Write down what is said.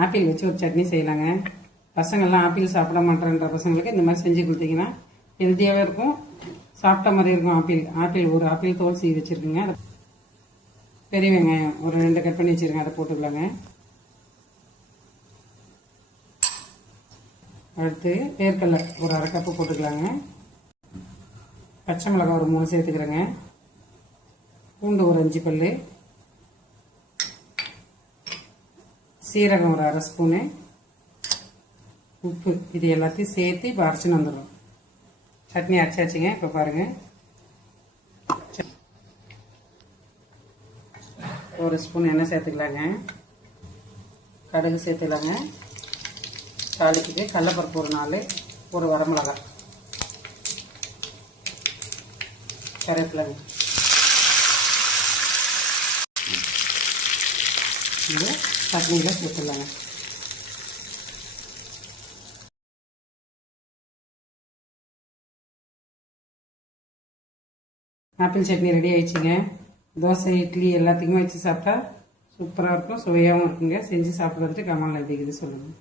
Apple வச்சு ஒரு சட்னி செய்யலாங்க. பசங்கள்லாம் ஆப்பிள் சாப்பிட மாட்டேன்ற பசங்களுக்கு இந்த மாதிரி செஞ்சு கொடுத்தீங்கன்னா ஹெல்த்தியாகவே இருக்கும், சாப்பிட்ட மாதிரி இருக்கும். ஒரு ஆப்பிள் தோல் சீவி வச்சுருக்குங்க. பெரிய வெங்காயம் ஒரு 2 கட் பண்ணி வச்சுருங்க, அதை போட்டுக்கலாங்க. அடுத்து வேர்க்கடலை ஒரு 1/2 கப்பு போட்டுக்கலாங்க. பச்சை மிளகாய் ஒரு 3 சேர்த்துக்கிறேங்க. பூண்டு ஒரு 5 பல், சீரகம் ஒரு 1/2 ஸ்பூனு, உப்பு. இது எல்லாத்தையும் சேர்த்து இப்போ அரைச்சின்னு வந்துடும். சட்னி அரைச்சாச்சுங்க. இப்போ பாருங்கள், 1 ஸ்பூன் எண்ணெய் சேர்த்துக்கலாங்க. கடுகு சேர்த்துக்கலாங்க. தாளிக்குது கடலைப்பருப்பு ஒரு 4, ஒரு வரமிளகாய், கருவேப்பிலைங்க. இது சட்னியில் சேர்த்துடலாங்க. ஆப்பிள் சட்னி ரெடி ஆயிடுச்சுங்க. தோசை, இட்லி எல்லாத்துக்குமே வச்சு சாப்பிட்டா சூப்பராக இருக்கும், சுவையாகவும் இருக்குங்க. செஞ்சு சாப்பிட்றதுக்கு கமெண்ட்ல எப்படி இருக்குது சொல்லுங்கள்.